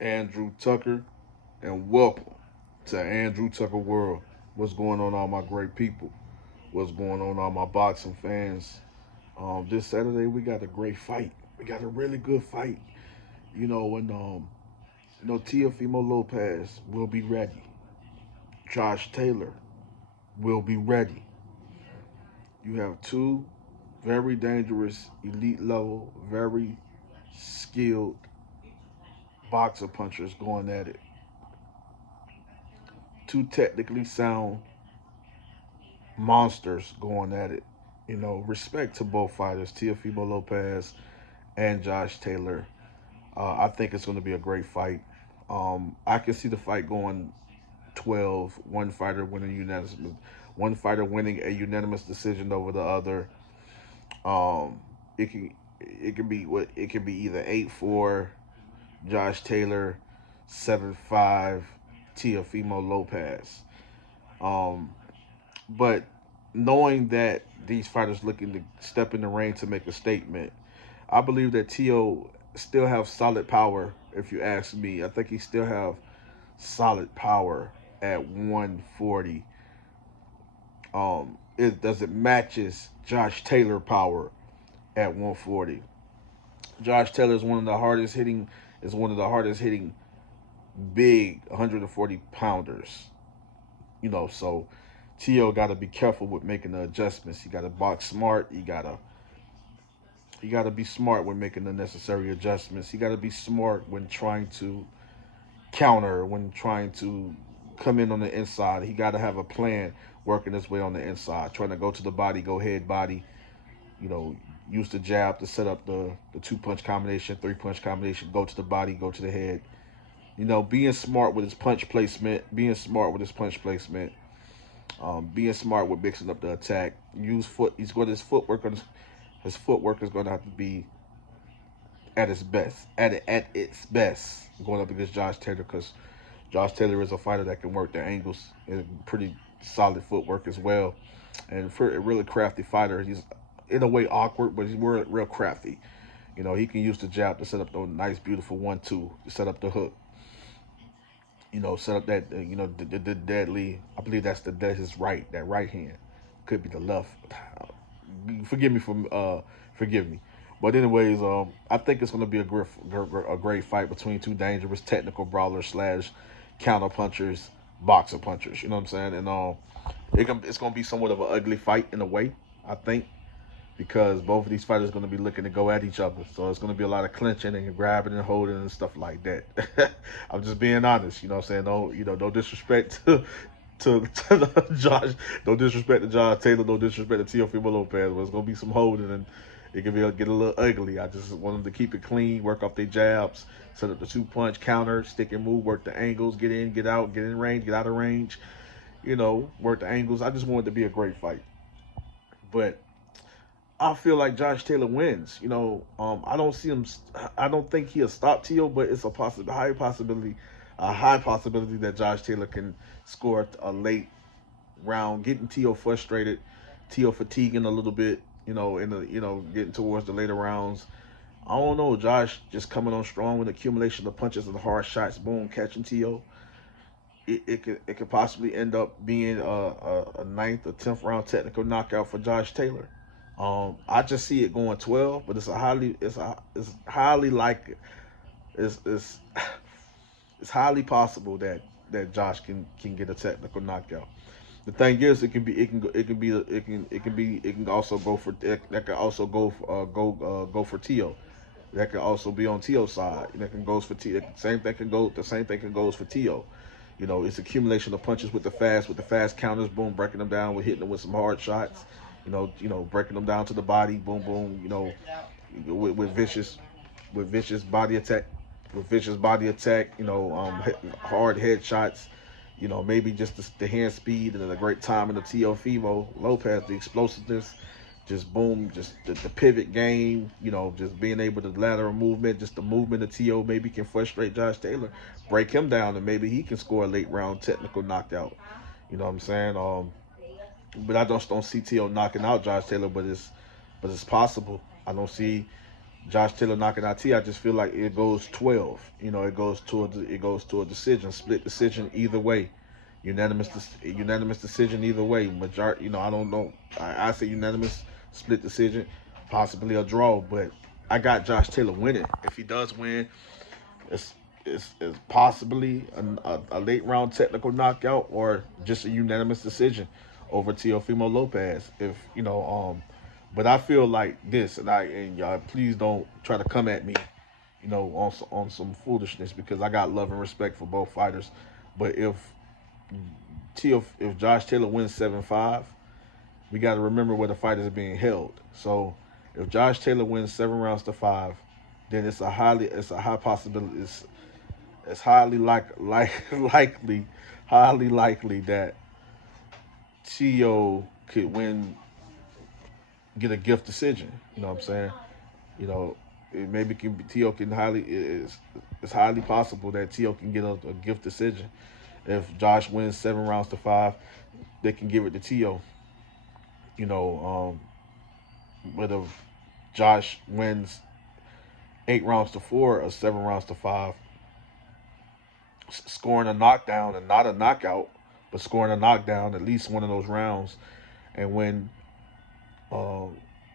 Andrew Tucker, and welcome to Andrew Tucker World. What's going on, all my great people? What's going on, all my boxing fans? This Saturday we got a great fight. We got a really good fight. Teofimo Lopez will be ready. Josh Taylor will be ready. You have two very dangerous, elite level, very skilled boxer punchers going at it. Two technically sound monsters going at it. Respect to both fighters, Teofimo Lopez and Josh Taylor. I think it's going to be a great fight. I can see the fight going 12, one fighter winning a unanimous decision over the other. Um, it can it can be what it can be either 8-4 Josh Taylor, 7-5 Teofimo Lopez. Um, But knowing that these fighters looking to step in the ring to make a statement, I believe that Tio still have solid power. If you ask me, I think he still have solid power at 140. It does it matches Josh Taylor power at 140. Josh Taylor is one of the hardest hitting big 140 pounders. So Tio got to be careful with making the adjustments. He got to box smart. He got to be smart when making the necessary adjustments. He got to be smart when trying to counter, when trying to come in on the inside. He got to have a plan working his way on the inside, trying to go to the body, go head body. You know, use the jab to set up the two punch combination, three punch combination. Go to the body, go to the head. Being smart with his punch placement, being smart with mixing up the attack. Use foot. He's got his footwork is going to have to be at its best, going up against Josh Taylor because Josh Taylor is a fighter that can work the angles and pretty solid footwork as well. And for a really crafty fighter, he's in a way awkward, but he's real crafty. He can use the jab to set up the nice, beautiful 1-2 to set up the hook. Set up that the deadly. I believe that's his right, that right hand. Could be the left. Forgive me for forgive me. But anyways, I think it's going to be a great fight between two dangerous technical brawlers slash counter punchers, boxer punchers. You know what I'm saying? And it's going to be somewhat of an ugly fight in a way. I think because both of these fighters are going to be looking to go at each other. So it's going to be a lot of clinching and grabbing and holding and stuff like that. I'm just being honest. You know what I'm saying? No disrespect to Josh. No disrespect to Josh Taylor. No disrespect to Teofimo Lopez. But it's going to be some holding and it can get a little ugly. I just want them to keep it clean, work off their jabs, set up the two punch counter, stick and move, work the angles, get in, get out, get in range, get out of range. Work the angles. I just want it to be a great fight. But I feel like Josh Taylor wins. I don't see him. I don't think he'll stop Tio, but it's a high possibility that Josh Taylor can score a late round, getting Tio frustrated, Tio fatiguing a little bit. Getting towards the later rounds. I don't know. Josh just coming on strong with accumulation of punches and hard shots, boom, catching Tio. It could possibly end up being a ninth or 10th round technical knockout for Josh Taylor. I just see it going 12, but it's highly like it's it's highly possible that Josh can get a technical knockout. The thing is, it can also go for that can also go for Tio. That can also be on Tio's side. That can goes for Tio. The same thing can goes for Tio. It's accumulation of punches with the fast counters, boom, breaking them down, with hitting them with some hard shots. Breaking them down to the body, boom, boom. With vicious body attack, hard headshots. Maybe just the hand speed and the great timing of Teofimo Lopez, the explosiveness, just boom, just the pivot game, just being able to lateral movement, just the movement of T.O. maybe can frustrate Josh Taylor, break him down, and maybe he can score a late round technical knockout. You know what I'm saying? But I just don't see T.O. knocking out Josh Taylor, but it's possible. I don't see. Josh Taylor knocking out T, I just feel like it goes 12. You know, it goes to a decision, split decision either way. Unanimous decision either way. Majority, I don't know. I say unanimous split decision, possibly a draw, but I got Josh Taylor winning. If he does win, it's it's possibly a late round technical knockout or just a unanimous decision over Teofimo Lopez. If but I feel like this, and y'all please don't try to come at me, on some foolishness because I got love and respect for both fighters. But if Josh Taylor wins 7-5, we got to remember where the fight is being held. So if Josh Taylor wins 7 rounds to 5, then it's a high possibility. It's highly likely that Tio could get a gift decision. You know what I'm saying? You know, maybe Tio can it's highly possible that Tio can get a gift decision. If Josh wins 7 rounds to 5, they can give it to Tio. You know, whether Josh wins 8 rounds to 4 or 7 rounds to 5, scoring a knockdown and not a knockout, but scoring a knockdown at least one of those rounds, and win uh,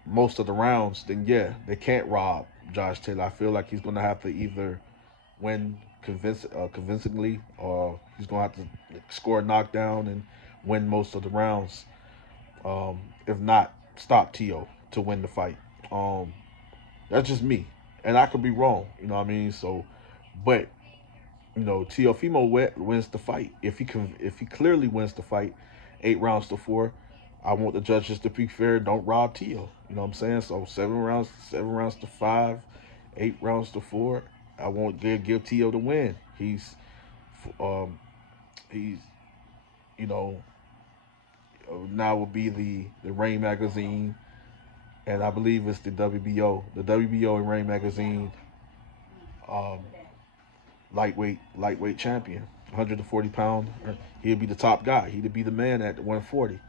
most of the rounds, then yeah, they can't rob Josh Taylor. I feel like he's going to have to either win convincingly, or he's going to have to score a knockdown and win most of the rounds. If not, stop Tio to win the fight. That's just me, and I could be wrong. You know what I mean? So, but Teofimo wins the fight. If he clearly wins the fight, 8 rounds to 4, I want the judges to be fair. Don't rob Tio. You know what I'm saying? So 7 rounds to 5, 8 rounds to 4. I won't give Tio the win. He's you know now will be the Rain magazine, and I believe it's the WBO and Rain magazine. Um, lightweight champion, 140 pound. He'll be the top guy. He'd be the man at 140.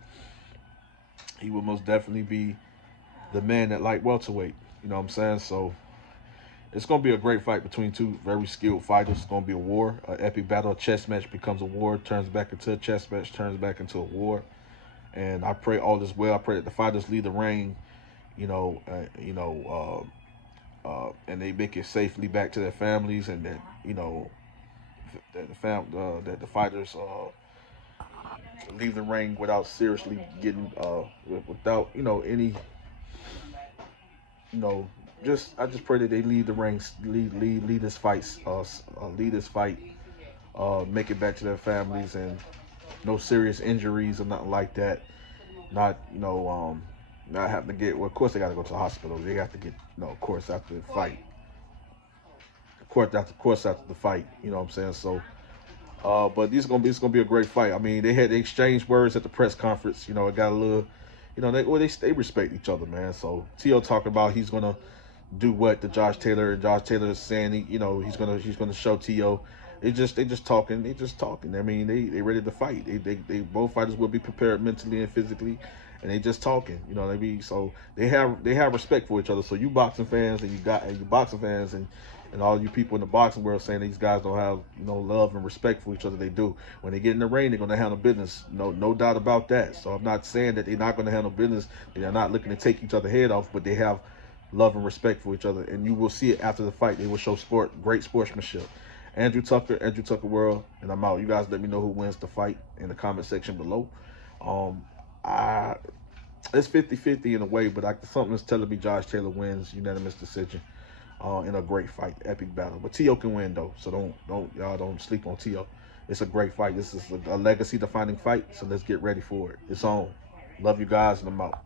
He would most definitely be the man at light welterweight. You know what I'm saying? So it's gonna be a great fight between two very skilled fighters. It's gonna be a war, an epic battle. A chess match becomes a war, turns back into a chess match, turns back into a war. And I pray all is well. I pray that the fighters leave the ring, and they make it safely back to their families, and that that the fighters leave the ring without seriously getting without any you know just I just pray that they leave the ring, lead this fight, make it back to their families, and no serious injuries or nothing like that. Not not having to get, well, of course they got to go to the hospital. They have to get, of course, after the fight. Of course after the fight. You know what I'm saying? So, but it's gonna be a great fight. I mean, they exchanged words at the press conference. It got a little, they respect each other, man. So Tio talking about he's gonna do what to Josh Taylor, and Josh Taylor is saying he's gonna show Tio. They just talking. I mean, they ready to fight. They both fighters will be prepared mentally and physically, and they just talking. You know what I mean? So they have respect for each other. So you boxing fans and all you people in the boxing world saying these guys don't have love and respect for each other. They do. When they get in the ring, they're gonna handle business. No doubt about that. So I'm not saying that they're not gonna handle business. They're not looking to take each other head off, but they have love and respect for each other, and you will see it after the fight. They will show great sportsmanship. Andrew Tucker World, and I'm out. You guys let me know who wins the fight in the comment section below. Um, I It's 50-50 in a way, but something is telling me Josh Taylor wins unanimous decision in a great fight, epic battle. But Tio can win though, so don't sleep on Tio. It's a great fight. This is a legacy defining fight, so let's get ready for it. It's on. Love you guys, and I'm out.